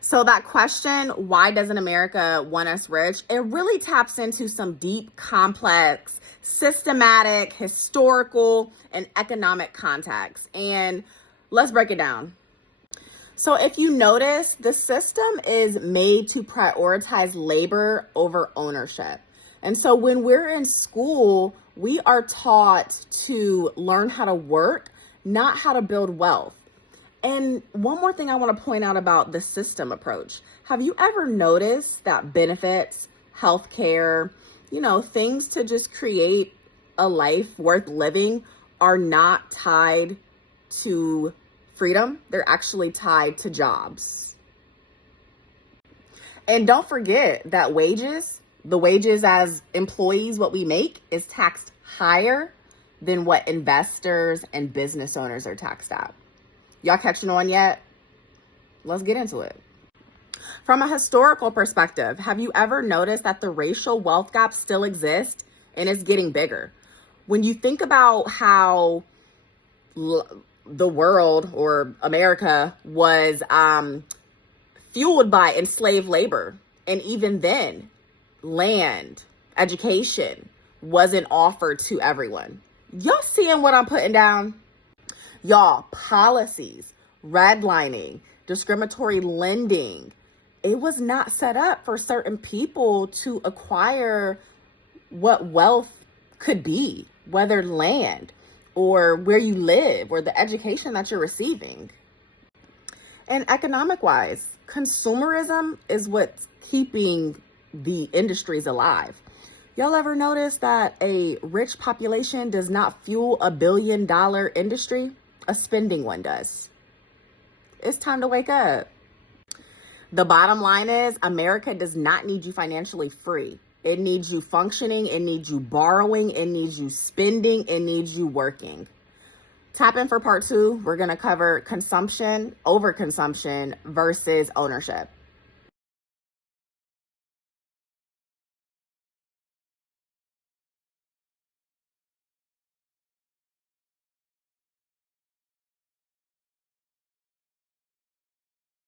So that question, why doesn't America want us rich? It really taps into some deep, complex, systematic, historical, and economic context. And let's break it down. So if you notice, the system is made to prioritize labor over ownership. And so when we're in school, we are taught to learn how to work, not how to build wealth. And one more thing I want to point out about the system approach. Have you ever noticed that benefits, healthcare, things to just create a life worth living are not tied to freedom? They're actually tied to jobs. And don't forget that the wages as employees, what we make, is taxed higher than what investors and business owners are taxed at. Y'all catching on yet? Let's get into it. From a historical perspective, have you ever noticed that the racial wealth gap still exists and is getting bigger? When you think about how the world or America was fueled by enslaved labor, and even then, land, education wasn't offered to everyone. Y'all seeing what I'm putting down? Y'all, policies, redlining, discriminatory lending, it was not set up for certain people to acquire what wealth could be, whether land or where you live or the education that you're receiving. And economic wise, consumerism is what's keeping the industries alive. Y'all ever notice that a rich population does not fuel $1 billion industry? A spending one does. It's time to wake up. The bottom line is America does not need you financially free. It needs you functioning. It needs you borrowing. It needs you spending. It needs you working. Tap in for part 2. We're going to cover consumption, overconsumption versus ownership.